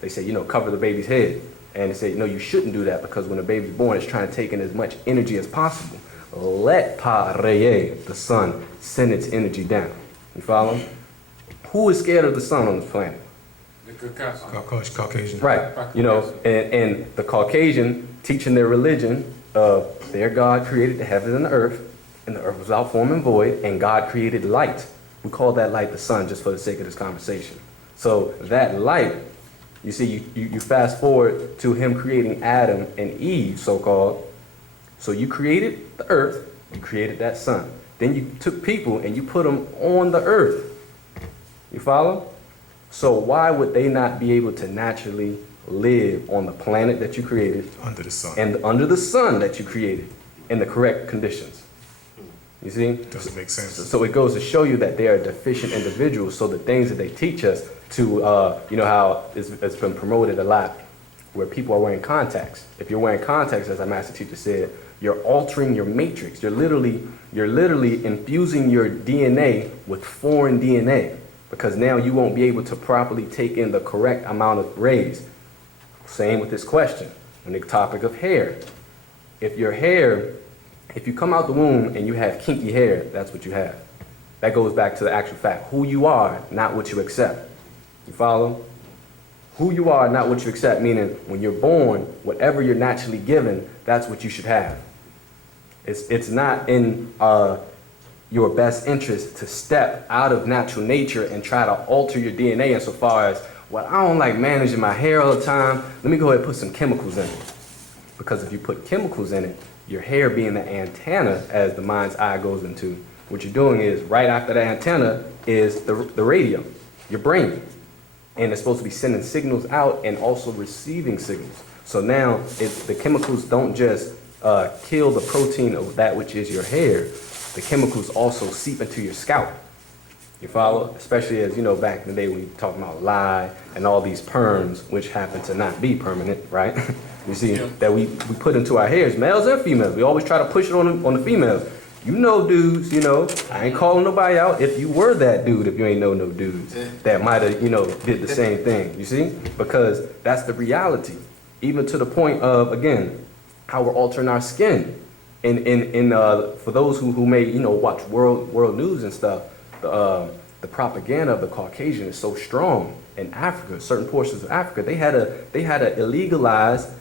they say, cover the baby's head. And they say, no, you shouldn't do that because when a baby's born, it's trying to take in as much energy as possible. Let Pa-Reye, the sun, send its energy down. You follow? Who is scared of the sun on this planet? The Caucasian. Right. And the Caucasian teaching their religion of their God created the heavens and the earth was without form and void, and God created light. We call that light the sun just for the sake of this conversation. So that light, you see, you fast forward to him creating Adam and Eve, so-called. So you created the earth, you created that sun. Then you took people and you put them on the earth. You follow? So why would they not be able to naturally live on the planet that you created? Under the sun. And under the sun that you created in the correct conditions. You see? Doesn't make sense. So it goes to show you that they are deficient individuals. So the things that they teach us to, how it's been promoted a lot, where people are wearing contacts. If you're wearing contacts, as our master teacher said, you're altering your matrix. You're literally infusing your DNA with foreign DNA, because now you won't be able to properly take in the correct amount of rays. Same with this question, on the topic of hair. If you come out the womb and you have kinky hair, that's what you have. That goes back to the actual fact. Who you are, not what you accept. You follow? Who you are, not what you accept, meaning when you're born, whatever you're naturally given, that's what you should have. It's not in your best interest to step out of natural nature and try to alter your DNA insofar as, well, I don't like managing my hair all the time. Let me go ahead and put some chemicals in it. Because if you put chemicals in it, your hair being the antenna, as the mind's eye goes into, what you're doing is, right after the antenna is the radio, your brain. And it's supposed to be sending signals out and also receiving signals. So now, the chemicals don't just kill the protein of that which is your hair, the chemicals also seep into your scalp. You follow? Especially as, back in the day when you talking about lye and all these perms, which happen to not be permanent, right? You see, that we put into our hairs, males and females. We always try to push it on the females. Dudes, I ain't calling nobody out if you were that dude, if you ain't know no dudes that might have, did the same thing, you see? Because that's the reality. Even to the point of, again, how we're altering our skin. For those who may, watch world news and stuff, the propaganda of the Caucasian is so strong in Africa, certain portions of Africa. They had a illegalized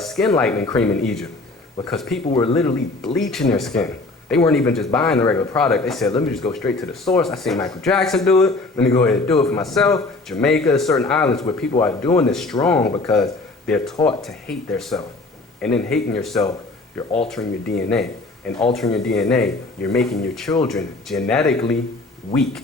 skin lightening cream in Egypt because people were literally bleaching their skin. They weren't even just buying the regular product. They said, let me just go straight to the source. I seen Michael Jackson do it. Let me go ahead and do it for myself. Jamaica, certain islands where people are doing this strong because they're taught to hate themselves. And in hating yourself, you're altering your DNA. And altering your DNA, you're making your children genetically weak.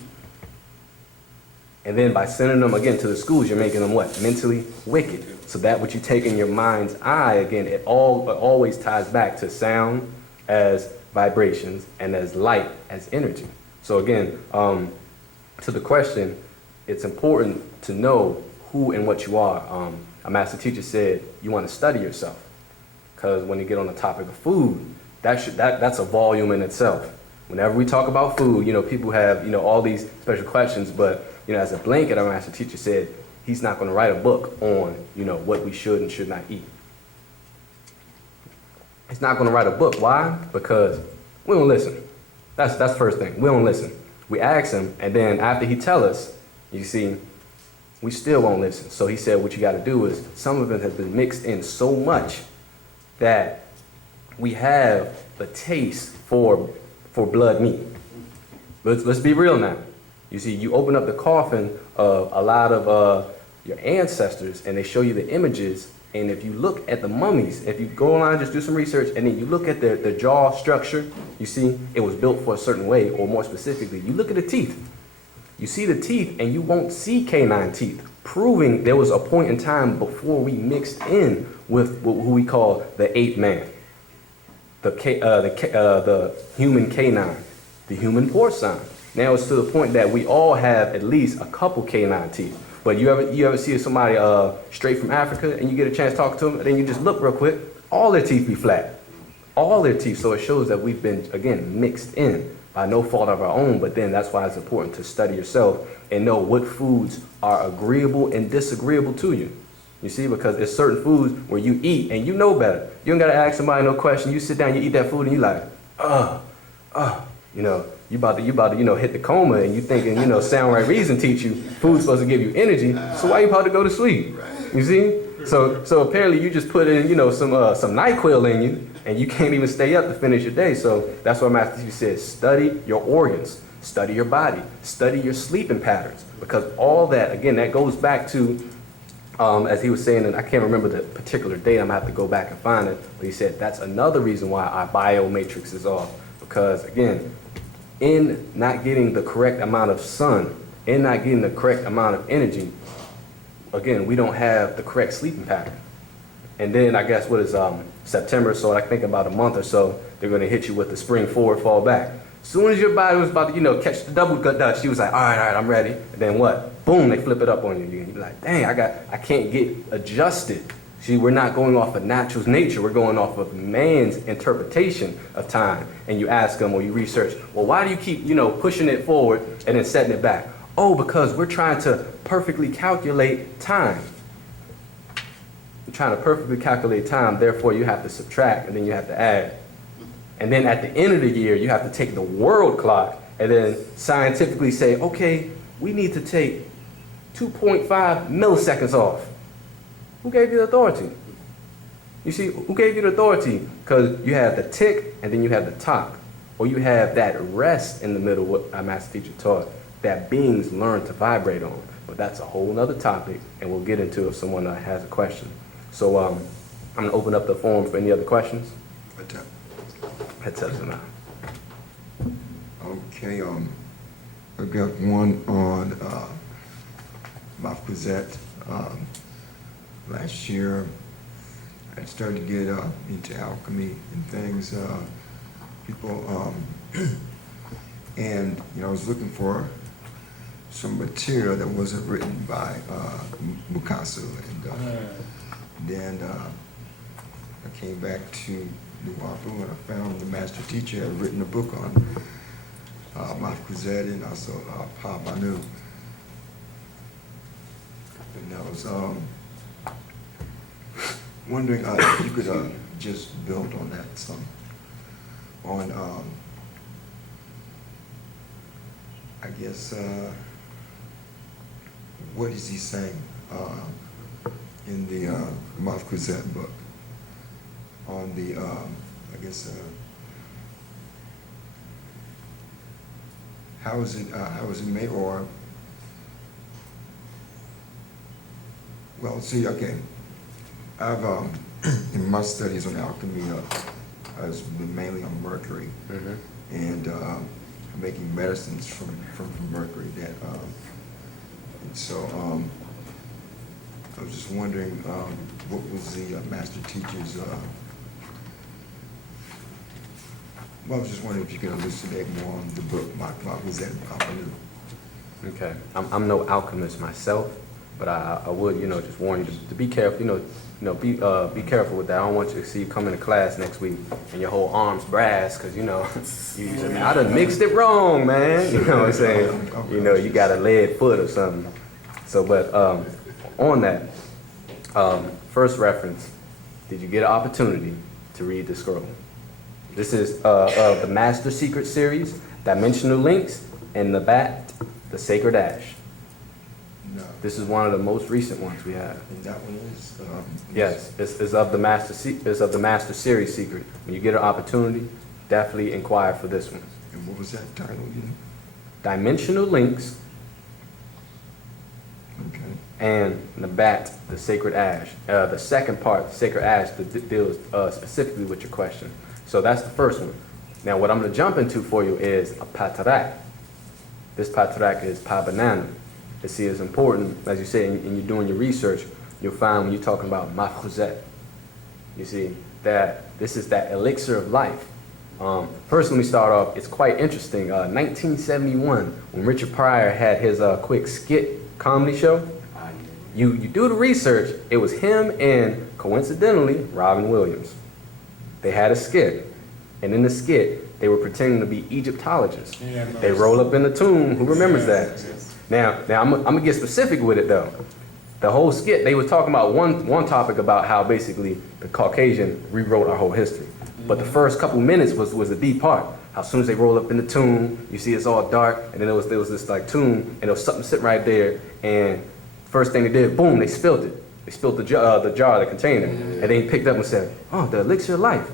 And then by sending them again to the schools, you're making them what? Mentally wicked. So that what you take in your mind's eye, again, it always ties back to sound as vibrations and as light as energy. So again, to the question, it's important to know who and what you are. A master teacher said you want to study yourself, because when you get on the topic of food, that's a volume in itself. Whenever we talk about food, people have all these special questions, but as a blanket, our master teacher said he's not going to write a book on what we should and should not eat. He's not going to write a book. Why? Because we don't listen. That's the first thing. We don't listen. We ask him, and then after he tell us, you see, we still won't listen. So he said what you got to do is, some of it has been mixed in so much that we have a taste for blood meat. Let's be real now. You see, you open up the coffin of a lot of your ancestors, and they show you the images. And if you look at the mummies, if you go online, just do some research, and then you look at the jaw structure, you see it was built for a certain way, or more specifically, you look at the teeth. You see the teeth, and you won't see canine teeth, proving there was a point in time before we mixed in with who we call the ape man, the human canine, the human porcine. Now it's to the point that we all have at least a couple canine teeth. But you ever see somebody straight from Africa and you get a chance to talk to them, and then you just look real quick, all their teeth be flat. All their teeth. So it shows that we've been, again, mixed in by no fault of our own. But then that's why it's important to study yourself and know what foods are agreeable and disagreeable to you. You see, because there's certain foods where you eat and you know better. You don't gotta ask somebody no question. You sit down, you eat that food, and you like, you know, you about to, you know, hit the coma, and you thinking, you know, sound right reason teach you food's supposed to give you energy. So why you about to go to sleep? You see? So apparently you just put in, you know, some NyQuil in you, and you can't even stay up to finish your day. So that's why Master Teacher says, study your organs, study your body, study your sleeping patterns, because all that, again, that goes back to, as he was saying, and I can't remember the particular date, I'm gonna have to go back and find it, but he said that's another reason why our bio matrix is off, because again, in not getting the correct amount of sun, in not getting the correct amount of energy, again, we don't have the correct sleeping pattern. And then I guess what is September, so I think about a month or so, they're gonna hit you with the spring forward, fall back. As soon as your body was about to, you know, catch the double gut dust, she was like, all right, I'm ready. And then what? Boom, they flip it up on you. You're like, dang, I can't get adjusted. See, we're not going off of nature's nature. We're going off of man's interpretation of time. And you ask them or you research, well, why do you keep, you know, pushing it forward and then setting it back? Oh, because we're trying to perfectly calculate time. We're trying to perfectly calculate time, therefore you have to subtract and then you have to add. And then at the end of the year, you have to take the world clock and then scientifically say, okay, we need to take 2.5 milliseconds off. Who gave you the authority? You see, who gave you the authority? Because you have the tick and then you have the tock. Or you have that rest in the middle, what our Master Teacher taught, that beings learn to vibrate on. But that's a whole nother topic, and we'll get into if someone has a question. So I'm going to open up the forum for any other questions. Let's have some now. Okay, I got one on Wu-Sabat. Last year, I started to get into alchemy and things. People, and you know, I was looking for some material that wasn't written by Mukasu, and then I came back to Wu-nuwaupu, and I found the Master Teacher had written a book on Wu-Sabat and also Pa-Banu. And I was wondering if you could just build on that some. On, I guess, what is he saying in the Wu-Sabat book? On the, I guess, how is it made, or, well, see, okay, I've, in my studies on alchemy, I've been mainly on mercury, and making medicines from mercury that, and so, I was just wondering, what was the Master Teacher's, well, I was just wondering if you could elucidate more on the book, Wu-Sabat and Pa-Banu. Okay, I'm no alchemist myself, but I would, you know, just warn you to be careful, be careful with that. I don't want you to see you come into class next week and your whole arm's brass, because, you know, you say, man, I done mixed it wrong, man. You know what I'm saying? You know, you got a lead foot or something. So, but on that, first reference, did you get an opportunity to read the scroll? This is the Master Secret series, Dimensional Links, and Wu-Sabat, the Sacred Ash. No. This is one of the most recent ones we have. And that one is? Yes, it's of the Master Series Secret. When you get an opportunity, definitely inquire for this one. And what was that title again? Dimensional Links Okay. and Wu-Sabat, the Sacred Ash. The second part, the Sacred Ash, deals specifically with your question. So that's the first one. Now what I'm going to jump into for you is a patrak. This patrak is Pa-Banana. You see, it's important, as you say, and you're doing your research, you'll find when you're talking about Wu-Sabat, you see, that this is that elixir of life. First, let me start off, it's quite interesting. 1971, when Richard Pryor had his quick skit comedy show, you do the research, it was him and, coincidentally, Robin Williams. They had a skit, and in the skit, they were pretending to be Egyptologists. They roll up in the tomb, who remembers that? Now I'm gonna get specific with it though. The whole skit, they were talking about one topic about how basically the Caucasian rewrote our whole history. But the first couple minutes was the deep part. How as soon as they roll up in the tomb, you see it's all dark, and then there was this like tomb, and there was something sitting right there, and first thing they did, boom, they spilled it. They spilled the jar, the container, and they picked up and said, oh, the elixir of life.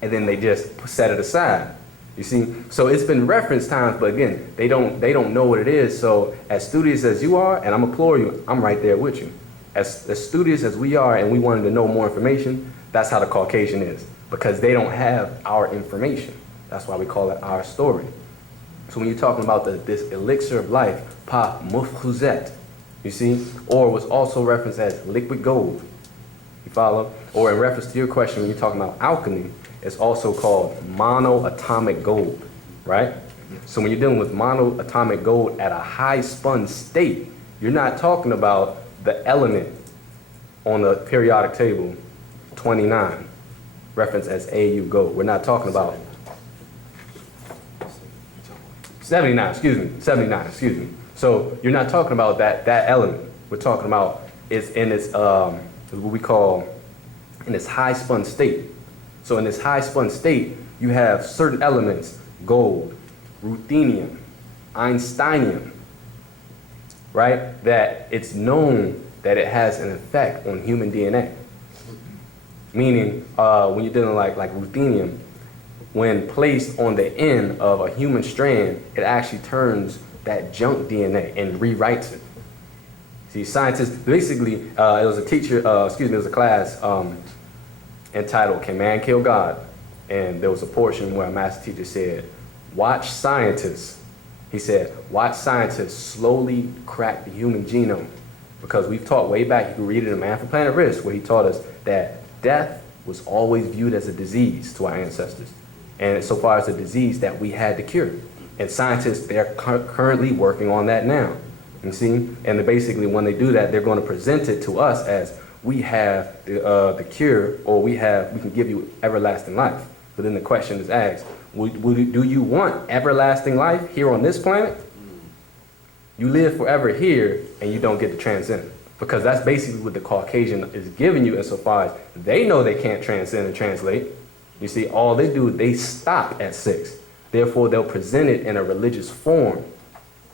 And then they just set it aside. You see, so it's been referenced times, but again, they don't know what it is. So as studious as you are, and I'm imploring you, I'm right there with you. As studious as we are, and we wanted to know more information, that's how the Caucasian is, because they don't have our information. That's why we call it our story. So when you're talking about this elixir of life, Pt.2, you see, or was also referenced as liquid gold. You follow? Or in reference to your question, when you're talking about alchemy, it's also called monoatomic gold, right? So when you're dealing with monoatomic gold at a high spun state, you're not talking about the element on the periodic table 29, referenced as AU gold. We're not talking about 79, excuse me. So you're not talking about that element. We're talking about it's in its what we call in its high spun state. So in this high spun state, you have certain elements, gold, ruthenium, Einsteinium, right? That it's known that it has an effect on human DNA. Meaning, when you're dealing like ruthenium, when placed on the end of a human strand, it actually turns that junk DNA and rewrites it. See, scientists, basically, it was a teacher, it was a class entitled, Can Man Kill God? And there was a portion where a master teacher said, watch scientists. He said, watch scientists slowly crack the human genome. Because we've taught way back, you can read it in Man from Planet Risk, where he taught us that death was always viewed as a disease to our ancestors. And so far as a disease that we had to cure. And scientists, they're currently working on that now. You see? And basically when they do that, they're going to present it to us as we have the cure, or we can give you everlasting life. But then the question is asked, do you want everlasting life here on this planet? You live forever here and you don't get to transcend. Because that's basically what the Caucasian is giving you insofar as they know they can't transcend and translate. You see, all they do, they stop at 6. Therefore, they'll present it in a religious form.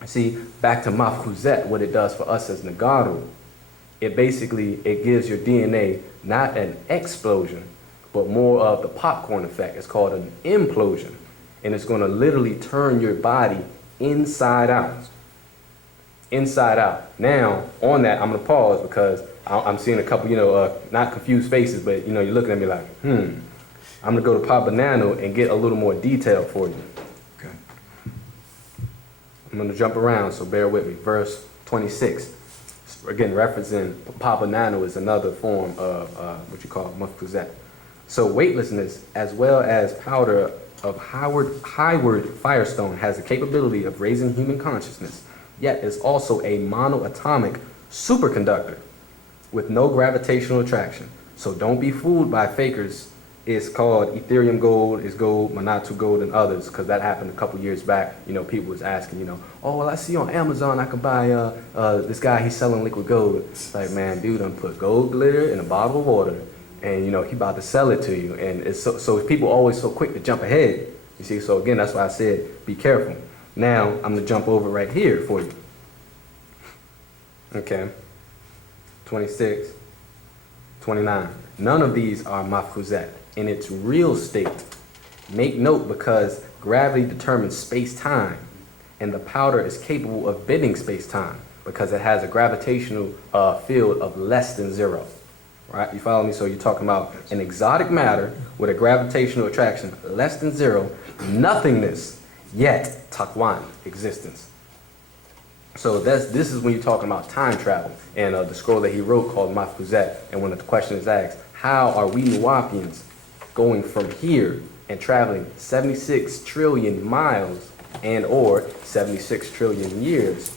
See, back to Mafkuzet, what it does for us as Nagaru, it gives your DNA not an explosion, but more of the popcorn effect. It's called an implosion. And it's going to literally turn your body inside out. Inside out. Now, on that, I'm going to pause because I'm seeing a couple, not confused faces, but, you're looking at me like, I'm going to go to Papa Nano and get a little more detail for you. Okay. I'm going to jump around, so bear with me. Verse 26. Again, referencing Papa Nano is another form of what you call Mufkuzet. So weightlessness, as well as powder of Highward Firestone, has the capability of raising human consciousness, yet is also a monoatomic superconductor with no gravitational attraction. So don't be fooled by fakers. It's called Ethereum gold, it's gold, Manatu gold, and others, because that happened a couple years back. People was asking, oh, well, I see on Amazon I could buy this guy, he's selling liquid gold. It's like, man, dude, done put gold glitter in a bottle of water, and he about to sell it to you. And it's so people always so quick to jump ahead. You see, so again, that's why I said be careful. Now I'm gonna jump over right here for you. Okay. 26, 29. None of these are Mafkuzet in its real state. Make note, because gravity determines space-time, and the powder is capable of bending space-time because it has a gravitational field of less than 0. Right? You follow me? So you're talking about an exotic matter with a gravitational attraction less than 0, nothingness, yet Takwan, existence. So this is when you're talking about time travel, and the scroll that he wrote called Mafkuzet. And when the question is asked, how are we Wu-nuwaupians going from here and traveling 76 trillion miles and or 76 trillion years,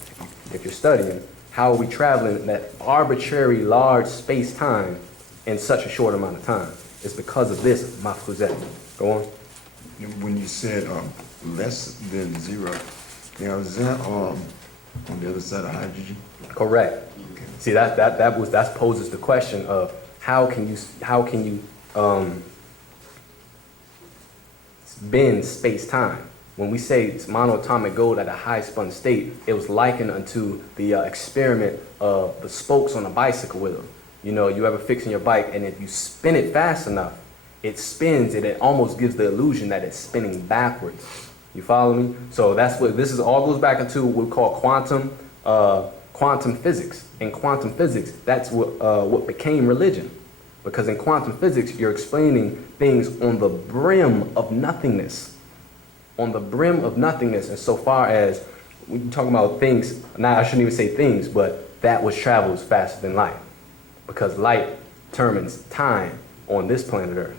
if you're studying, how are we traveling that arbitrary large space-time in such a short amount of time? It's because of this Mafkuzet. Go on. When you said less than 0, now is that on the other side of hydrogen? Correct. Okay. See, that poses the question of how can you bend space-time? When we say it's monatomic gold at a high spun state, it was likened unto the experiment of the spokes on a bicycle wheel. You know, you ever fixing your bike, and if you spin it fast enough, it spins, and it almost gives the illusion that it's spinning backwards. You follow me? So that's what this is. All goes back into what we call quantum physics. In quantum physics, that's what became religion, because in quantum physics, you're explaining things on the brim of nothingness. On the brim of nothingness, and so far as we talk about things, now I shouldn't even say things, but that which travels faster than light, because light determines time on this planet Earth.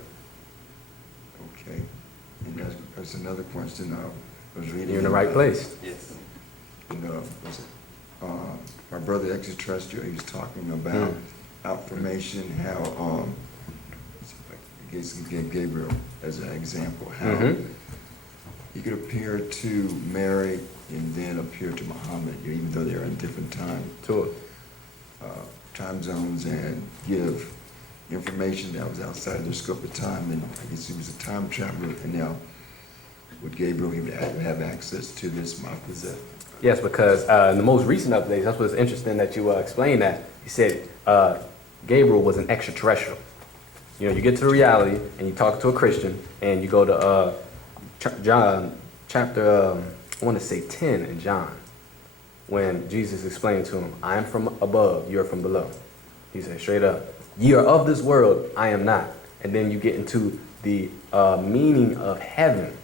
Okay, and that's another question I was reading. You're in the right place. Yes. My brother Extraterrestrial, he was talking about affirmation, how, I guess he gave Gabriel as an example, how he could appear to Mary and then appear to Muhammad, even though they're in different time zones, and give information that was outside of their scope of time. And I guess he was a time traveler, and now with Gabriel, he would have access to this Mafazet. Yes, because in the most recent updates, that's what's interesting that you explained that. He said Gabriel was an extraterrestrial. You know, you get to the reality, and you talk to a Christian, and you go to John chapter, I want to say 10 in John, when Jesus explained to him, I am from above, you are from below. He said straight up, ye are of this world, I am not. And then you get into the meaning of heaven,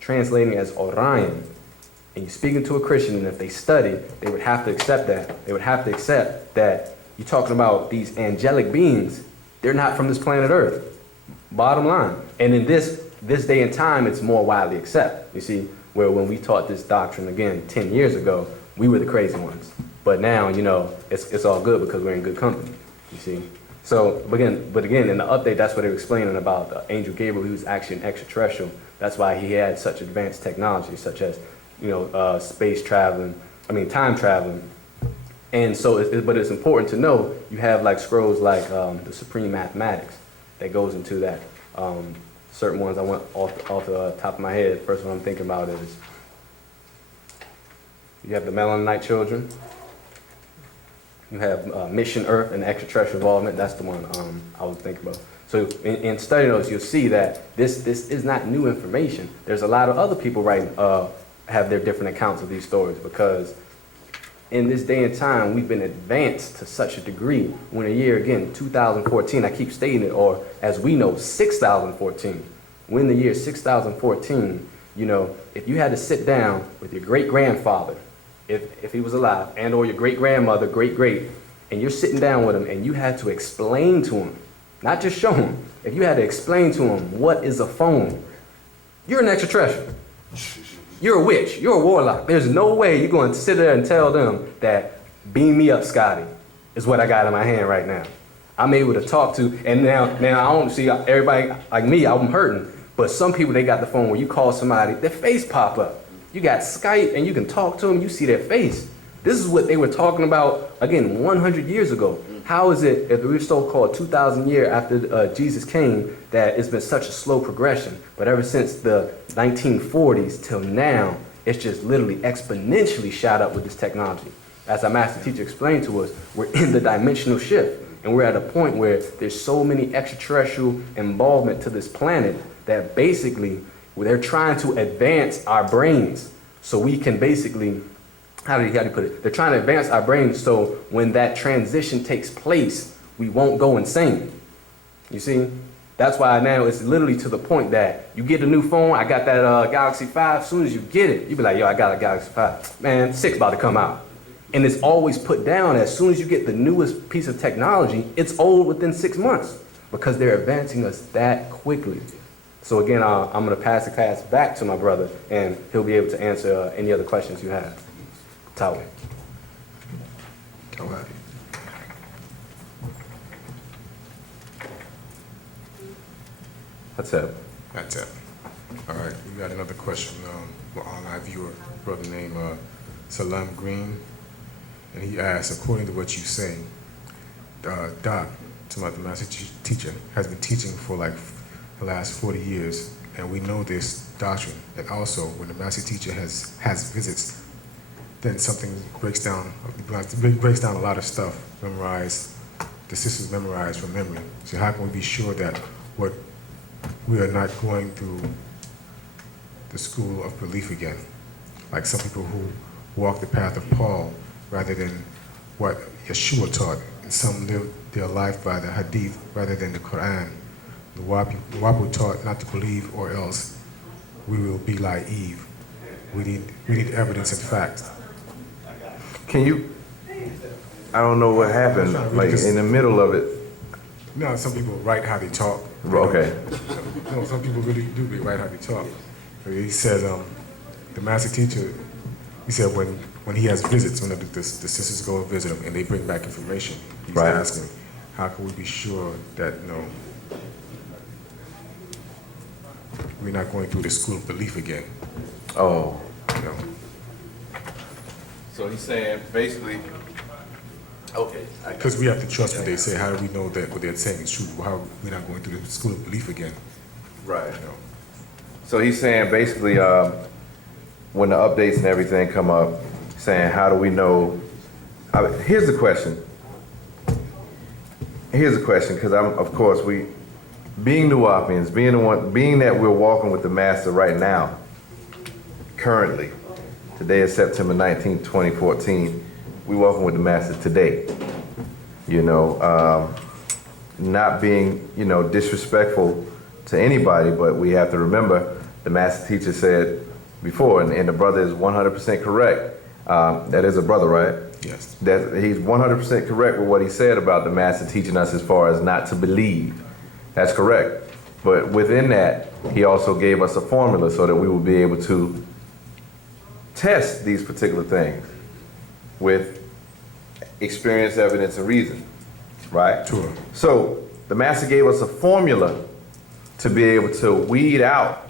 translating as Orion. And you're speaking to a Christian, and if they study, they would have to accept that. They would have to accept that you're talking about these angelic beings. They're not from this planet Earth. Bottom line. And in this day and time, it's more widely accepted. You see, where when we taught this doctrine again 10 years ago, we were the crazy ones. But now, you know, it's all good because we're in good company. You see. So, but again, in the update, that's what they were explaining about Angel Gabriel. He was actually an extraterrestrial. That's why he had such advanced technology, such as, you know, time traveling. And so, but it's important to know you have like scrolls like the Supreme Mathematics that goes into that. Certain ones I went off the top of my head. First one I'm thinking about is you have the Melanite children. You have Mission Earth and extraterrestrial involvement. That's the one I was thinking about. So in studying those, you'll see that this is not new information. There's a lot of other people writing, have their different accounts of these stories, because in this day and time, we've been advanced to such a degree. When a year, again, 2014, I keep stating it, or as we know, 6014. When the year 6014, you know, if you had to sit down with your great-grandfather, if he was alive, and or your great-grandmother, great-great, and you're sitting down with him and you had to explain to him, not just show him, if you had to explain to him what is a phone, you're an extraterrestrial. You're a witch. You're a warlock. There's no way you're going to sit there and tell them that beam me up, Scotty, is what I got in my hand right now. I'm able to talk to, and now I don't see everybody like me, I'm hurting. But some people, they got the phone where you call somebody, their face pop up. You got Skype and you can talk to them, you see their face. This is what they were talking about, again, 100 years ago. How is it, if we're so-called 2,000 years after Jesus came, that it's been such a slow progression? But ever since the 1940s till now, it's just literally exponentially shot up with this technology. As our master teacher explained to us, we're in the dimensional shift. And we're at a point where there's so many extraterrestrial involvement to this planet that basically they're trying to advance our brains so we can basically, how do you put it? They're trying to advance our brains so when that transition takes place, we won't go insane. You see? That's why now it's literally to the point that you get a new phone. I got that Galaxy 5. As soon as you get it, you be like, yo, I got a Galaxy 5. Man, 6 about to come out. And it's always put down as soon as you get the newest piece of technology, it's old within 6 months because they're advancing us that quickly. So again, I'm going to pass the class back to my brother, and he'll be able to answer any other questions you have. Tau. That's it. That's it. All right, we got another question. We're on our viewer, brother named Salam Green. and he asked, according to what you say, Doc, the master teacher, has been teaching for like the last 40 years, and we know this doctrine, that also when the master teacher has visits, then something breaks down a lot of stuff, memorized, the sisters memorize from memory. So how can we be sure that we are not going through the school of belief again? Like some people who walk the path of Paul rather than what Yeshua taught, and some live their life by the hadith rather than the Quran. The Wu-nuwaupu taught not to believe, or else we will be like Eve. We need evidence and facts. Can you, I don't know what happened, like in the middle of it. You know, some people write how they talk. Okay. You know, some people really do write how they talk. He said, the master teacher, he said when he has visits, when the sisters go and visit him and they bring back information, he's Right. asking, how can we be sure that, we're not going through the school of belief again? Oh, You know? so he's saying basically, okay. Because we have to trust what they say. How do we know that what they're saying is true? How are we not going through the school of belief again? Right. You know? So he's saying basically, when the updates and everything come up, saying how do we know? Here's the question. Because of course, being Nuwaupians, being that we're walking with the master right now, currently, today is September 19th, 2014. We walking with the master today. Not being, disrespectful to anybody, but we have to remember the master teacher said before, and the brother is 100% correct. That is a brother, right? Yes. That he's 100% correct with what he said about the master teaching us as far as not to believe. That's correct. But within that, he also gave us a formula so that we will be able to test these particular things with experience, evidence, and reason, right? Sure. So the master gave us a formula to be able to weed out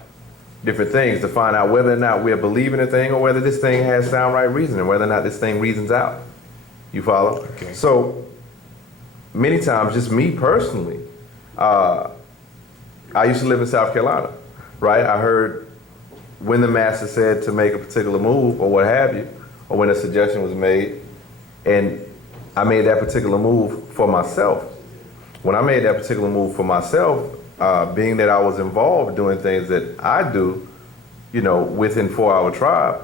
different things, to find out whether or not we're believing a thing or whether this thing has sound right reason and whether or not this thing reasons out. You follow? Okay. So many times, just me personally, I used to live in South Carolina, right? I heard when the master said to make a particular move or what have you, or when a suggestion was made, and I made that particular move for myself. When I made that particular move for myself, being that I was involved doing things that I do, within 4 Hour Tribe,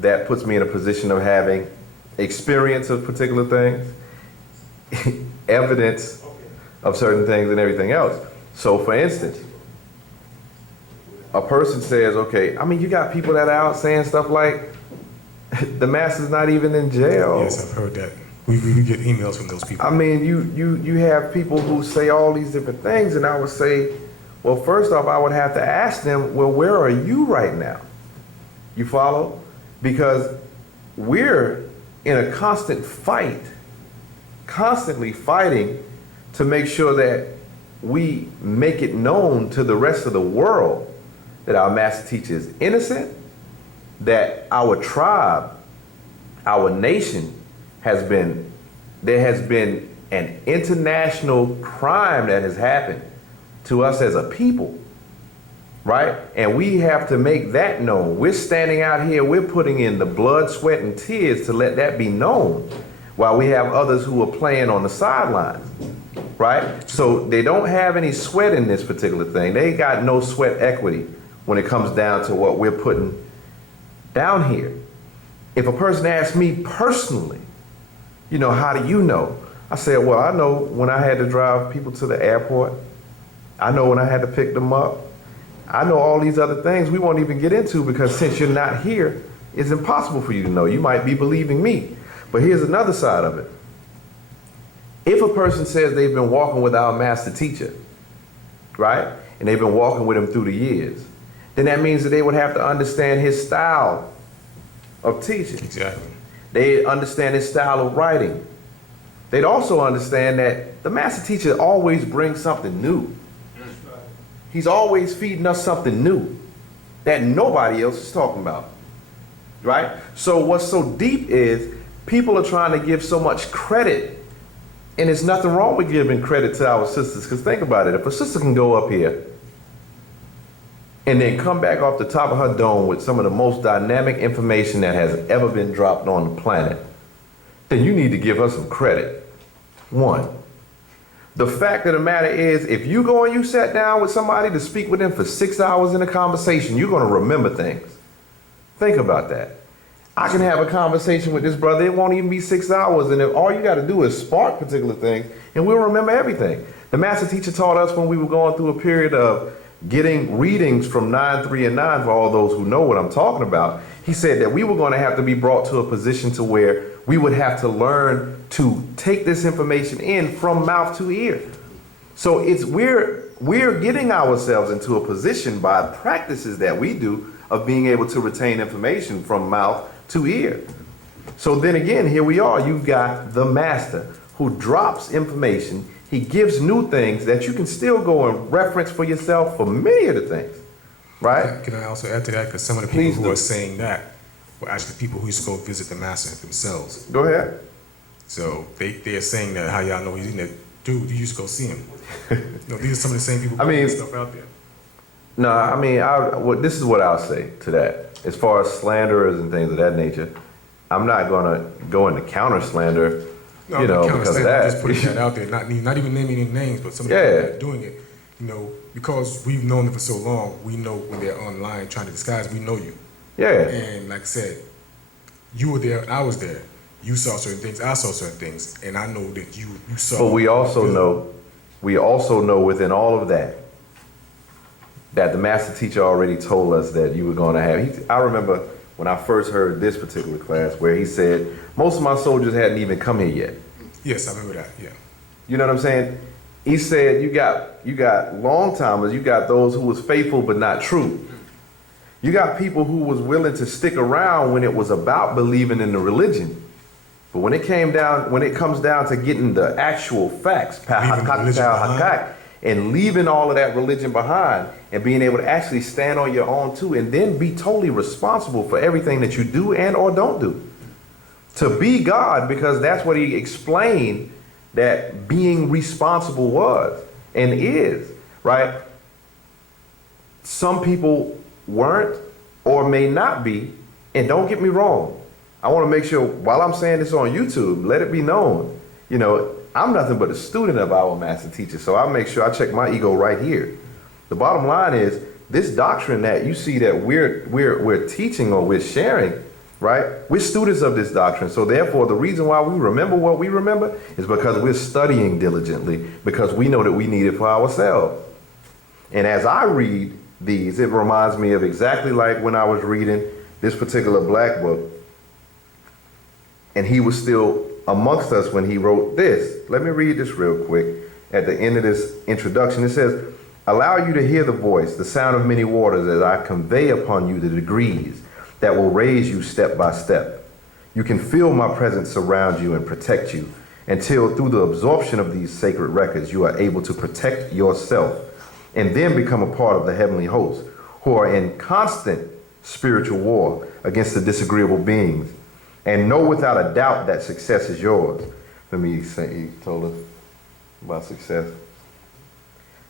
that puts me in a position of having experience of particular things, evidence of certain things and everything else. So for instance, a person says, okay, you got people that are out saying stuff like, the master's not even in jail. Yes, I've heard that. We get emails from those people. You have people who say all these different things, and I would say, well, first off, I would have to ask them, well, where are you right now? You follow? Because we're in a constant fight, constantly fighting to make sure that we make it known to the rest of the world that our master teacher is innocent, that our tribe, our nation there has been an international crime that has happened to us as a people, right? And we have to make that known. We're standing out here, we're putting in the blood, sweat, and tears to let that be known, while we have others who are playing on the sidelines, right? So they don't have any sweat in this particular thing. They got no sweat equity when it comes down to what we're putting down here. If a person asks me personally, how do you know? I said, well, I know when I had to drive people to the airport. I know when I had to pick them up. I know all these other things we won't even get into, because since you're not here, it's impossible for you to know. You might be believing me. But here's another side of it. If a person says they've been walking with our master teacher, right? And they've been walking with him through the years, then that means that they would have to understand his style of teaching. Exactly. They understand his style of writing. They'd also understand that the master teacher always brings something new. He's always feeding us something new that nobody else is talking about, right? So what's so deep is people are trying to give so much credit, and there's nothing wrong with giving credit to our sisters, because think about it. If a sister can go up here and then come back off the top of her dome with some of the most dynamic information that has ever been dropped on the planet, then you need to give her some credit. One. The fact of the matter is, if you go and you sat down with somebody to speak with them for 6 hours in a conversation, you're going to remember things. Think about that. I can have a conversation with this brother, it won't even be 6 hours, and if all you got to do is spark particular things, and we'll remember everything. The master teacher taught us when we were going through a period of getting readings from 9, 3, and 9, for all those who know what I'm talking about. He said that we were going to have to be brought to a position to where we would have to learn to take this information in from mouth to ear. So we're getting ourselves into a position by practices that we do of being able to retain information from mouth to ear. So then again, here we are. You've got the master who drops information. He gives new things that you can still go and reference for yourself for many of the things, right? Can I also add to that? Because some of the people Please who do. are saying that were actually people who used to go visit the master themselves. Go ahead. So they're saying that, how y'all know he's in there? Dude, you used to go see him. These are some of the same people I mean, putting stuff out there. No, I mean, this is what I'll say to that. As far as slanderers and things of that nature, I'm not going to go into counter slander, No, you know, I'm because of just putting that. that out there, not even naming any names, but some of the Yeah. people that are doing it, you know, because we've known them for so long, we know when they're online trying to disguise, we know you. Yeah. And like I said, you were there, I was there. You saw certain things, I saw certain things, and I know that you saw. But we also know within all of that, that the master teacher already told us that you were going to have. I remember when I first heard this particular class where he said, most of my soldiers hadn't even come here yet. Yes, I remember that, yeah. You know what I'm saying? He said, you got long timers, you got those who was faithful but not true. You got people who was willing to stick around when it was about believing in the religion. But when it comes down to getting the actual facts, Leaving the religion behind. and leaving all of that religion behind and being able to actually stand on your own too, and then be totally responsible for everything that you do and or don't do. To be God, because that's what he explained that being responsible was and is, right? Some people weren't or may not be, and don't get me wrong. I want to make sure while I'm saying this on YouTube, let it be known, you know, I'm nothing but a student of our master teacher, so I make sure I check my ego right here. The bottom line is this doctrine that you see that we're teaching or we're sharing, right? We're students of this doctrine, so therefore the reason why we remember what we remember is because we're studying diligently, because we know that we need it for ourselves. And as I read these, it reminds me of exactly like when I was reading this particular black book, and he was still amongst us when he wrote this. Let me read this real quick at the end of this introduction. It says, allow you to hear the voice, the sound of many waters, as I convey upon you the degrees that will raise you step by step. You can feel my presence surround you and protect you until through the absorption of these sacred records, you are able to protect yourself and then become a part of the heavenly hosts who are in constant spiritual war against the disagreeable beings. And know without a doubt that success is yours. Let me say, he told us about success.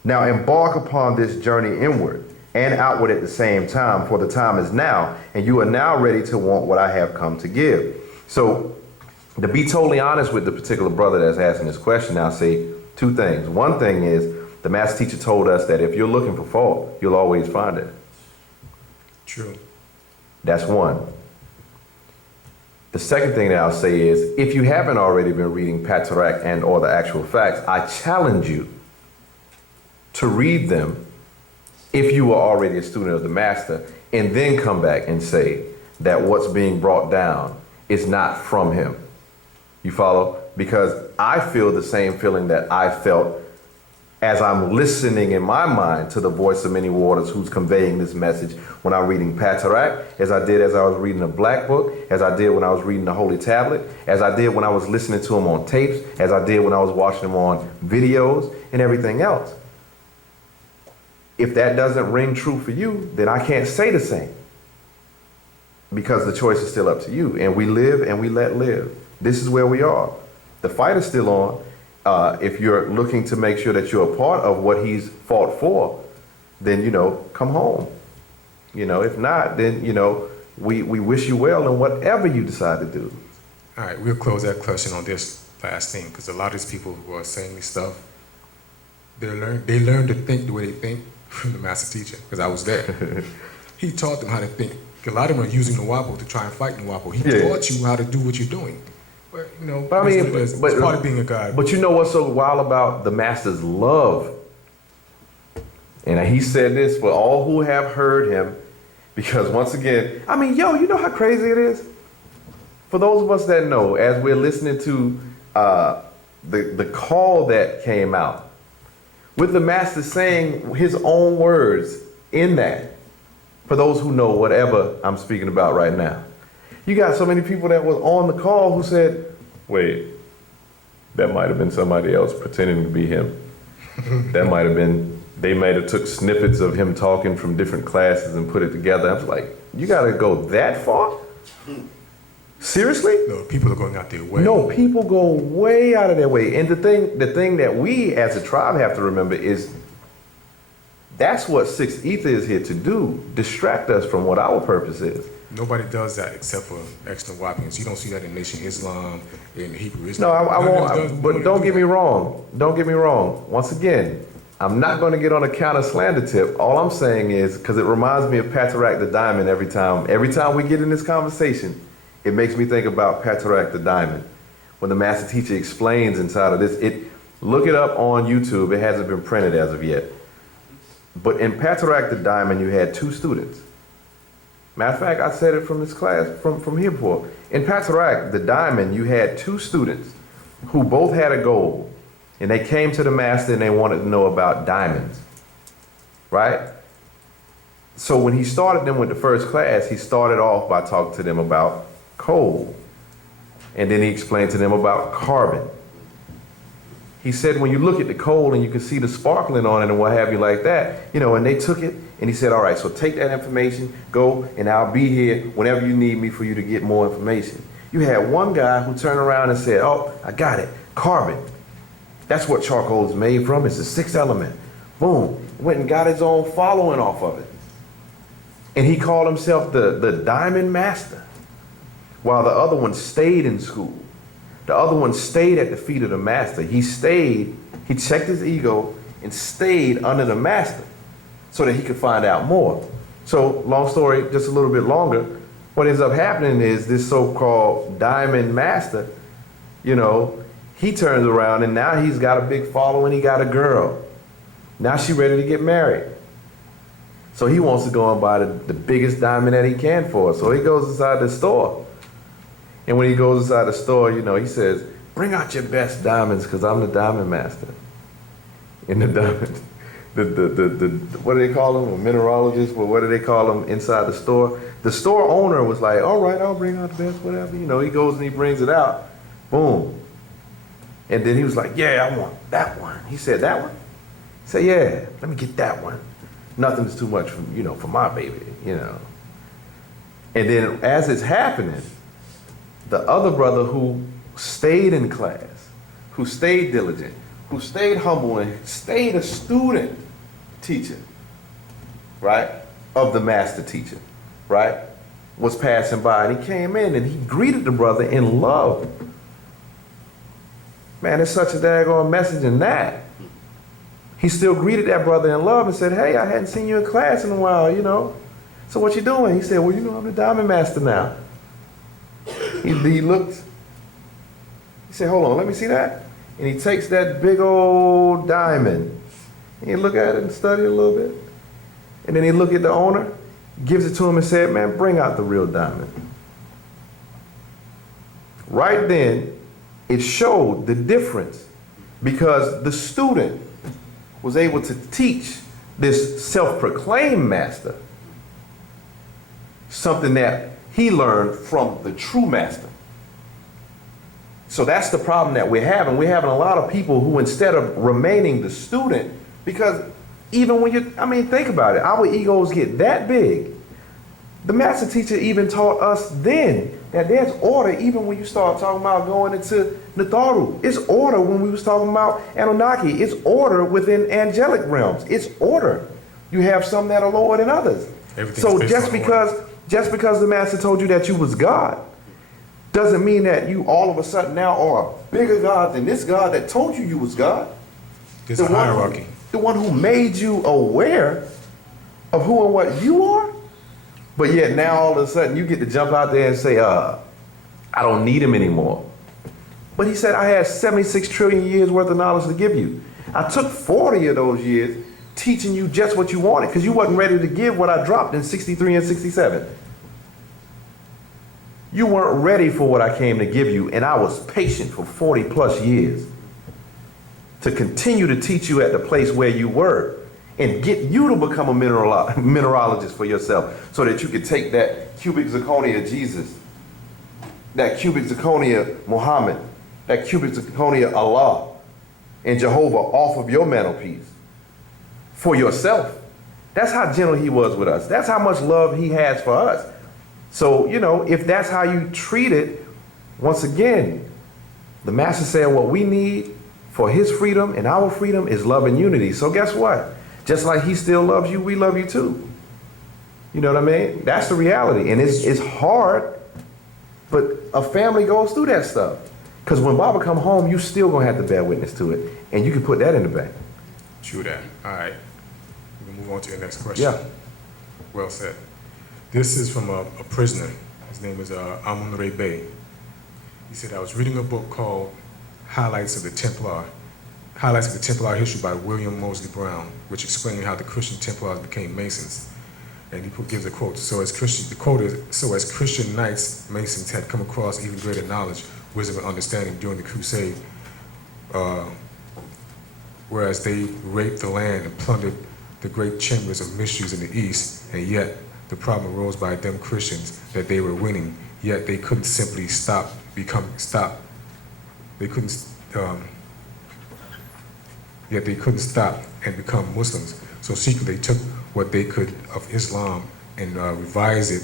Now embark upon this journey inward and outward at the same time, for the time is now, and you are now ready to want what I have come to give. So, to be totally honest with the particular brother that's asking this question, I'll say two things. One thing is, the master teacher told us that if you're looking for fault, you'll always find it. True. That's one. The second thing that I'll say is, if you haven't already been reading Pt.2 and or the actual facts, I challenge you to read them if you are already a student of the master, and then come back and say that what's being brought down is not from him. You follow? Because I feel the same feeling that I felt as I'm listening in my mind to the voice of many waters who's conveying this message when I'm reading Pt.2, as I did as I was reading the black book, as I did when I was reading the holy tablet, as I did when I was listening to him on tapes, as I did when I was watching him on videos and everything else. If that doesn't ring true for you, then I can't say the same, because the choice is still up to you, and we live and we let live. This is where we are. The fight is still on. If you're looking to make sure that you're a part of what he's fought for, then, come home. If not, then, we wish you well in whatever you decide to do. All right, we'll close that question on this last thing, because a lot of these people who are saying this stuff, they learn to think the way they think from the master teacher, because I was there. He taught them how to think. A lot of them are using Wu-nuwaupu to try and fight Wu-nuwaupu. He taught you how to do what you're doing. But, But I mean, it's part of being a guy. But you know what's so wild about the master's love? And he said this for all who have heard him, because once again, I mean, you know how crazy it is? For those of us that know, as we're listening to the call that came out, with the master saying his own words in that, for those who know whatever I'm speaking about right now. You got so many people that was on the call who said, wait, that might have been somebody else pretending to be him. That might have been, they might have took snippets of him talking from different classes and put it together. I was like, you gotta go that far? Seriously? No, people are going out their way. No, people go way out of their way. And the thing that we as a tribe have to remember is that's what Sixth Ether is here to do, distract us from what our purpose is. Nobody does that except for ex-Nuwaupians. You don't see that in Nation Islam, in Hebrew No, Islam. I won't, but don't get me wrong. Don't get me wrong. Once again, I'm not going to get on a counter slander tip. All I'm saying is, because it reminds me of Patarak the Diamond every time we get in this conversation, it makes me think about Patarak the Diamond. When the master teacher explains inside of this, look it up on YouTube. It hasn't been printed as of yet. But in Patarak the Diamond, you had two students. Matter of fact, I said it from this class, from here before. In Patarak the Diamond, you had two students who both had a goal. And they came to the master and they wanted to know about diamonds. Right? So when he started them with the first class, he started off by talking to them about coal. And then he explained to them about carbon. He said, when you look at the coal and you can see the sparkling on it and what have you like that, and they took it and he said, all right, so take that information, go, and I'll be here whenever you need me for you to get more information. You had one guy who turned around and said, oh, I got it, carbon. That's what charcoal is made from. It's the sixth element. Boom. Went and got his own following off of it. And he called himself the Diamond Master, while the other one stayed in school. The other one stayed at the feet of the master. He checked his ego and stayed under the master so that he could find out more. So, long story, just a little bit longer, what ends up happening is this so-called Diamond Master, he turns around and now he's got a big following, he got a girl. Now she's ready to get married. So he wants to go and buy the biggest diamond that he can for her. So he goes inside the store. And when he goes inside the store, he says, bring out your best diamonds because I'm the Diamond Master. And the diamond, what do they call them? A mineralogist? Well, what do they call them inside the store? The store owner was like, all right, I'll bring out the best, whatever. He goes and he brings it out. Boom. And then he was like, yeah, I want that one. He said, that one? He said, yeah, let me get that one. Nothing's too much for my baby, And then as it's happening, the other brother who stayed in class, who stayed diligent, who stayed humble and stayed a student teacher, right, of the master teacher, right, was passing by and he came in and he greeted the brother in love. Man, there's such a daggone message in that. He still greeted that brother in love and said, hey, I hadn't seen you in class in a while, So what you doing? He said, well, I'm the Diamond Master now. He looked, he said, hold on, let me see that. And he takes that big old diamond. And he look at it and study it a little bit. And then he look at the owner, gives it to him and said, man, bring out the real diamond. Right then, it showed the difference because the student was able to teach this self-proclaimed master something that he learned from the true master. So that's the problem that we're having. We're having a lot of people who, instead of remaining the student, because even when think about it, our egos get that big The master teacher even taught us then that there's order even when you start talking about going into Natharu. It's order when we was talking about Anunnaki. It's order within angelic realms. It's order. You have some that are lower than others. Everything's So based just on because the master told you that you was God, doesn't mean that you all of a sudden now are a bigger God than this God that told you was God. There's a hierarchy. The one who made you aware of who and what you are. But yet now all of a sudden you get to jump out there and say, I don't need him anymore. But he said, I had 76 trillion years worth of knowledge to give you. I took 40 of those years teaching you just what you wanted because you wasn't ready to give what I dropped in 63 and 67. You weren't ready for what I came to give you, and I was patient for 40 plus years to continue to teach you at the place where you were and get you to become a mineralogist for yourself so that you could take that cubic zirconia Jesus, that cubic zirconia Muhammad, that cubic zirconia Allah and Jehovah off of your mantelpiece for yourself. That's how gentle he was with us. That's how much love he has for us. So, you know, if that's how you treat it, once again, the master said what we need for his freedom and our freedom is love and unity. So guess what? Just like he still loves you, we love you too. You know what I mean? That's the reality. And it's hard, but a family goes through that stuff. Because when Baba come home, you still gonna have to bear witness to it. And you can put that in the bank. True that. All right. We can move on to your next question. Yeah. Well said. This is from a prisoner. His name is Amun Bey. He said, I was reading a book called Highlights of the Templar History by William Moseley Brown, which explained how the Christian Templars became Masons. And he gives a quote. The quote is, so as Christian knights, Masons had come across even greater knowledge, wisdom, and understanding during the crusade, whereas they raped the land and plundered the great chambers of mysteries in the East, and yet the problem arose by them Christians that they were winning, yet they couldn't simply stop. Yet they couldn't stop and become Muslims. So secretly they took what they could of Islam and revised it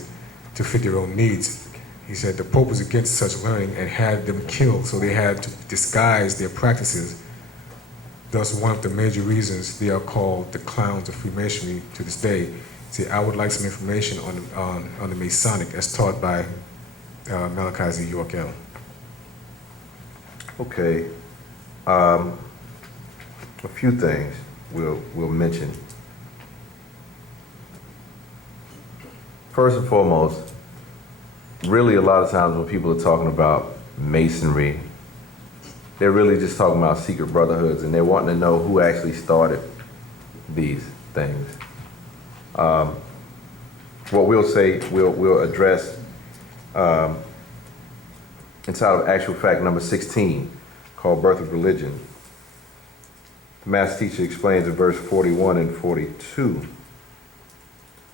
to fit their own needs. He said the Pope was against such learning and had them killed, so they had to disguise their practices. Thus, one of the major reasons they are called the clowns of Freemasonry to this day. See, I would like some information on the Masonic as taught by Malachi Z. Yorkel. Okay. A few things we'll mention. First and foremost, really a lot of times when people are talking about Masonry, they're really just talking about secret brotherhoods and they're wanting to know who actually started these things. What we'll say, we'll address inside of actual fact number 16, called Birth of Religion. The Master Teacher explains in verse 41 and 42.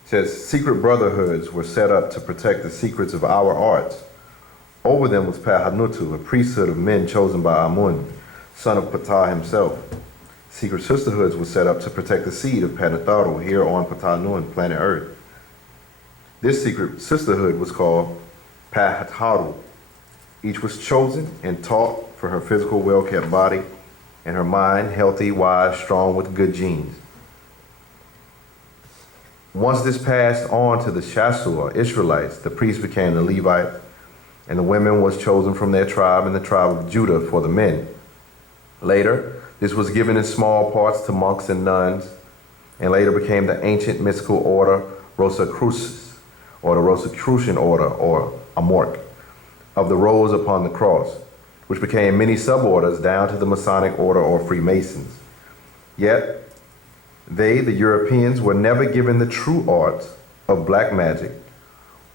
It says, secret brotherhoods were set up to protect the secrets of our arts. Over them was Pahanutu, a priesthood of men chosen by Amun, son of Ptah himself. Secret sisterhoods were set up to protect the seed of Panatharu here on Ptah-Nun, planet Earth. This secret sisterhood was called Pahatharu. Each was chosen and taught for her physical well-kept body and her mind healthy, wise, strong with good genes. Once this passed on to the Shasu, or Israelites, the priests became the Levites, and the women was chosen from their tribe and the tribe of Judah for the men. Later, this was given in small parts to monks and nuns, and later became the ancient mystical order Rosicrucians, or the Rosicrucian order, or Amorc, of the Rose upon the Cross, which became many suborders down to the Masonic order or Freemasons. Yet, they, the Europeans, were never given the true arts of black magic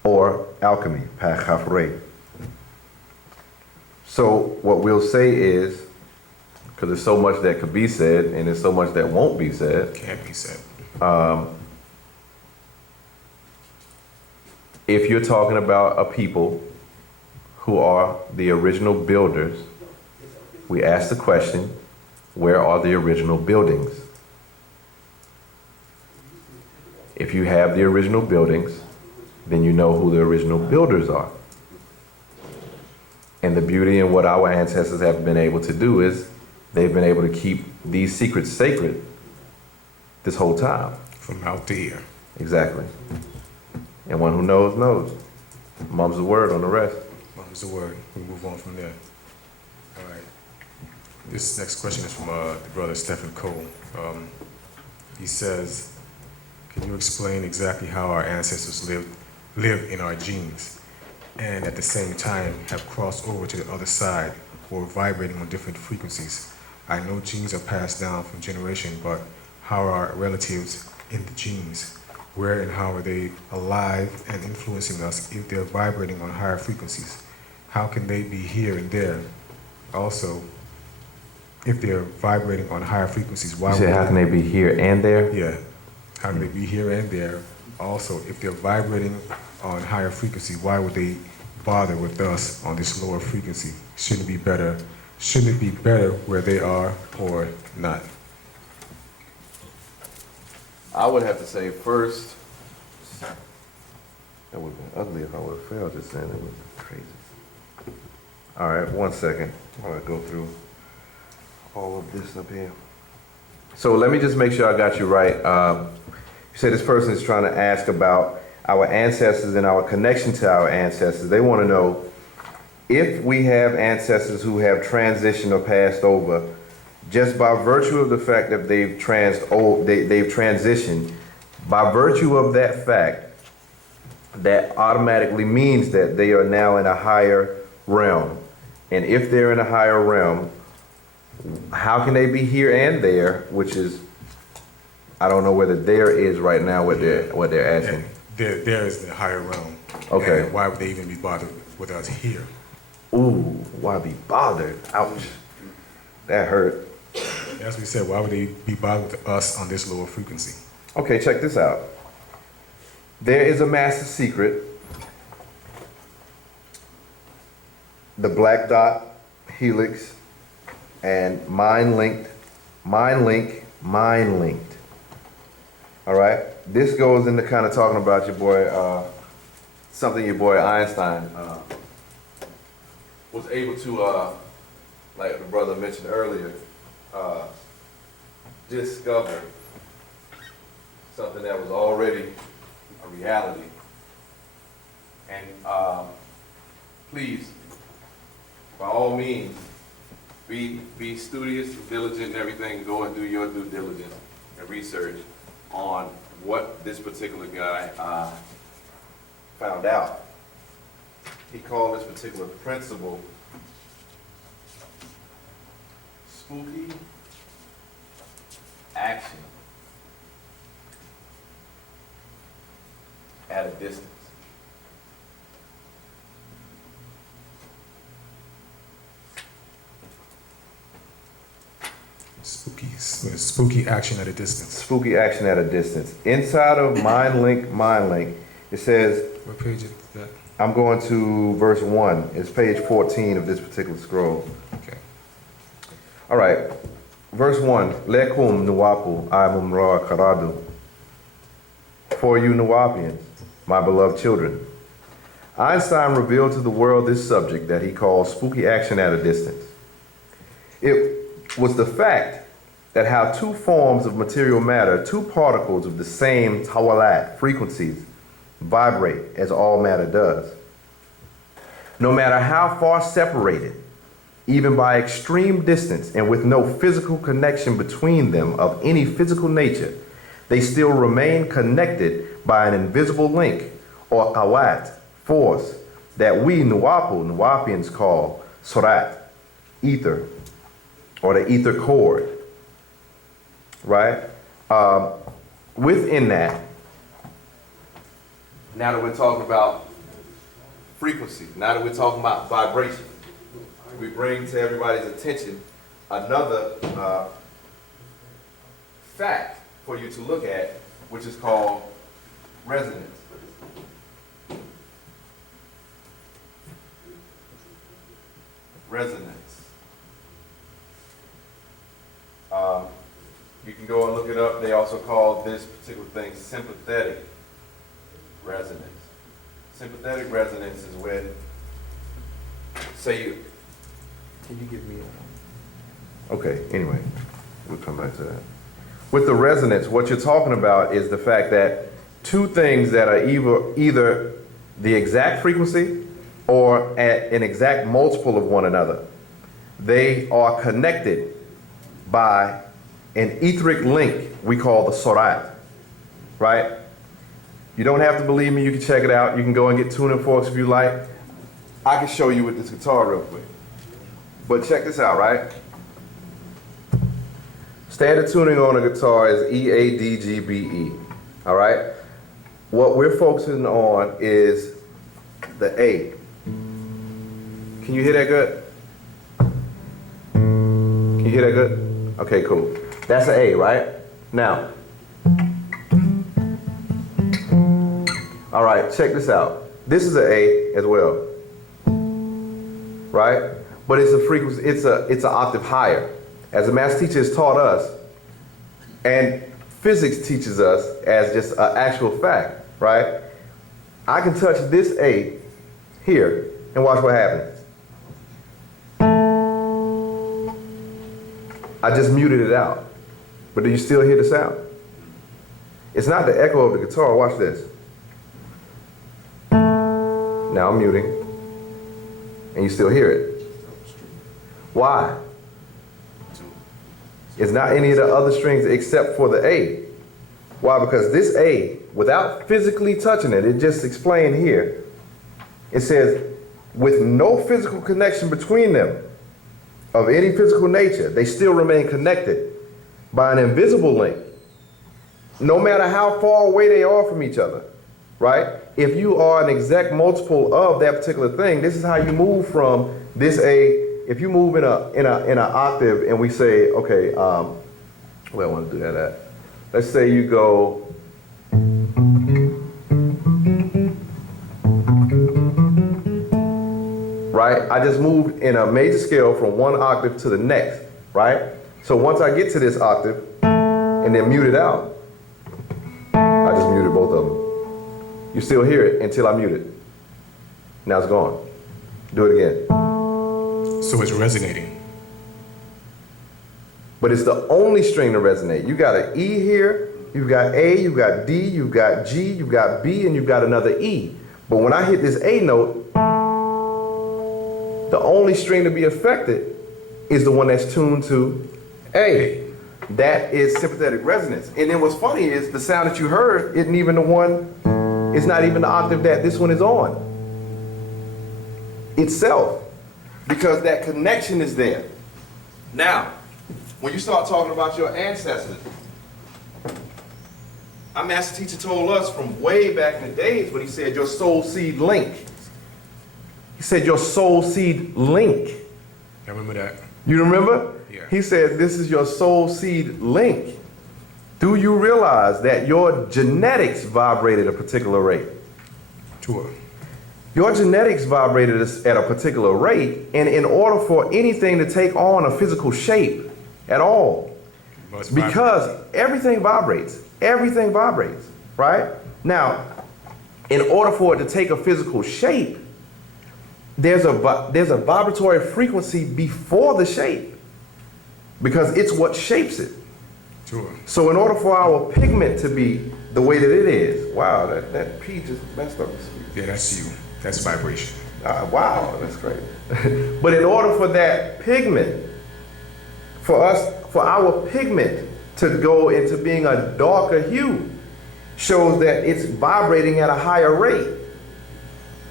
or alchemy, pachafre. So what we'll say is, because there's so much that could be said and there's so much that won't be said. Can't be said. If you're talking about a people who are the original builders, we ask the question, where are the original buildings? If you have the original buildings, then you know who the original builders are. And the beauty in what our ancestors have been able to do is they've been able to keep these secrets sacred this whole time. From out to ear. Exactly. And one who knows, knows. Mum's the word on the rest. Mom's the word. We move on from there. All right. This next question is from the brother Stephen Cole. He says, can you explain exactly how our ancestors live in our genes and at the same time have crossed over to the other side or vibrating on different frequencies? I know genes are passed down from generation, but how are our relatives in the genes? Where and how are they alive and influencing us if they're vibrating on higher frequencies? How can they be here and there? Also, if they're vibrating on higher frequencies, why You said, how can they be here and there? Yeah. How can they be here and there? Also, if they're vibrating on higher frequency, why would they bother with us on this lower frequency? Shouldn't it be better? Shouldn't it be better where they are or not? I would have to say first, that would have been ugly if I would have failed just then. It would have been crazy. All right, 1 second. I'm going to go through all of this up here. So let me just make sure I got you right. You said this person is trying to ask about our ancestors and our connection to our ancestors. They want to know if we have ancestors who have transitioned or passed over, just by virtue of the fact that they've transitioned, by virtue of that fact, that automatically means that they are now in a higher realm. And if they're in a higher realm, how can they be here and there, which is, I don't know whether there is right now what they're asking. There is the higher realm. Okay. And why would they even be bothered with us here? Ooh, why be bothered? Ouch. That hurt. As we said, why would they be bothered with us on this lower frequency? Okay, check this out. There is a master secret. The black dot, helix, and mind linked. All right? This goes into kind of talking about your boy, something your boy Einstein was able to, like the brother mentioned earlier, discover something that was already a reality. And please, by all means, be studious, diligent, and everything. Go and do your due diligence and research on what this particular guy found out. He called this particular principle spooky action at a distance. Spooky action at a distance. Spooky action at a distance. Inside of mind link, it says, What page is that? I'm going to verse 1. It's page 14 of this particular scroll. Okay. All right. Verse 1. Lekum nuwaupu imum ra karadu. For you Nuwaupians, my beloved children. Einstein revealed to the world this subject that he called spooky action at a distance. It was the fact that how two forms of material matter, two particles of the same tawalat frequencies, vibrate as all matter does. No matter how far separated, even by extreme distance and with no physical connection between them of any physical nature, they still remain connected by an invisible link or qawat, force, that we Nuwaupians call surat, ether, or the ether cord, right? Within that, now that we're talking about frequency, now that we're talking about vibration, we bring to everybody's attention another fact for you to look at, which is called resonance. Resonance. You can go and look it up. They also call this particular thing sympathetic resonance. Sympathetic resonance is when, say you, can you give me a, okay, anyway, we'll come back to that. With the resonance, what you're talking about is the fact that two things that are either the exact frequency or at an exact multiple of one another, they are connected by an etheric link we call the sorat, right? You don't have to believe me, you can check it out. You can go and get tuning forks if you like. I can show you with this guitar real quick. But check this out, right? Standard tuning on a guitar is E, A, D, G, B, E, all right? What we're focusing on is the A. Can you hear that good? Can you hear that good? Okay, cool. That's an A, right? Now, all right, check this out. This is an A as well, right? But it's a frequency, it's an octave higher. As the master teacher has taught us, and physics teaches us as just an actual fact, right? I can touch this A here and watch what happens. I just muted it out. But do you still hear the sound? It's not the echo of the guitar. Watch this. Now I'm muting. And you still hear it. Why? It's not any of the other strings except for the A. Why? Because this A, without physically touching it, it just explained here. It says, with no physical connection between them of any physical nature, they still remain connected by an invisible link. No matter how far away they are from each other, right? If you are an exact multiple of that particular thing, this is how you move from this A. If you move in an octave and we say, okay, where I want to do that at? Let's say you go, right? I just moved in a major scale from one octave to the next, right? So once I get to this octave and then mute it out, I just muted both of them. You still hear it until I mute it. Now it's gone. Do it again. So it's resonating. But it's the only string to resonate. You got an E here, you've got A, you've got D, you've got G, you've got B, and you've got another E. But when I hit this A note, the only string to be affected is the one that's tuned to A. That is sympathetic resonance. And then what's funny is the sound that you heard isn't even the one, it's not even the octave that this one is on itself. Because that connection is there. Now, when you start talking about your ancestors, our master teacher told us from way back in the days when he said your soul seed link. He said your soul seed link. I remember that. You remember? Yeah. He said this is your soul seed link. Do you realize that your genetics vibrated a particular rate? Sure. Your genetics vibrated at a particular rate, and in order for anything to take on a physical shape at all, because everything vibrates, right? Now, in order for it to take a physical shape, there's a vibratory frequency before the shape, because it's what shapes it. Sure. So in order for our pigment to be the way that it is, wow, that P just messed up the speed. Yeah, that's you. That's vibration. Wow, that's great. But in order for that pigment, for our pigment to go into being a darker hue, shows that it's vibrating at a higher rate.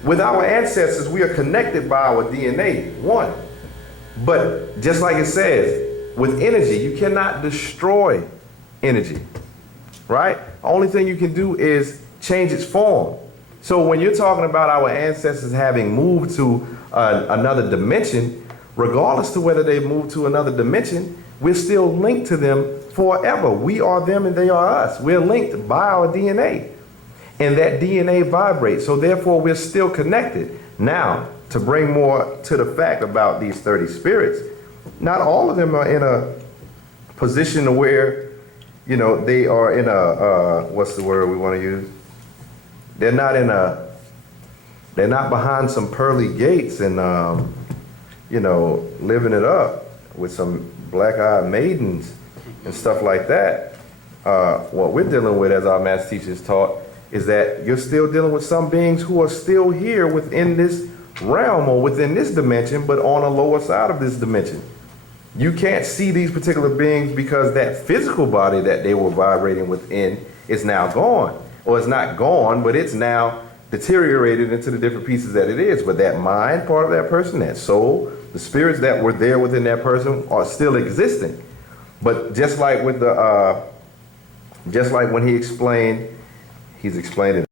With our ancestors, we are connected by our DNA, one. But just like it says, with energy, you cannot destroy energy, right? The only thing you can do is change its form. So when you're talking about our ancestors having moved to another dimension, regardless to whether they moved to another dimension, we're still linked to them forever. We are them and they are us. We're linked by our DNA. And that DNA vibrates, so therefore we're still connected. Now, to bring more to the fact about these 30 spirits, not all of them are in a position where, you know, they are in a, what's the word we want to use? They're not in a, They're not behind some pearly gates and, you know, living it up with some black-eyed maidens and stuff like that. What we're dealing with, as our master teachers taught, is that you're still dealing with some beings who are still here within this realm or within this dimension, but on a lower side of this dimension. You can't see these particular beings because that physical body that they were vibrating within is now gone. Or it's not gone, but it's now deteriorated into the different pieces that it is. But that mind part of that person, that soul, the spirits that were there within that person are still existing. But just like with the, just like when he's explained it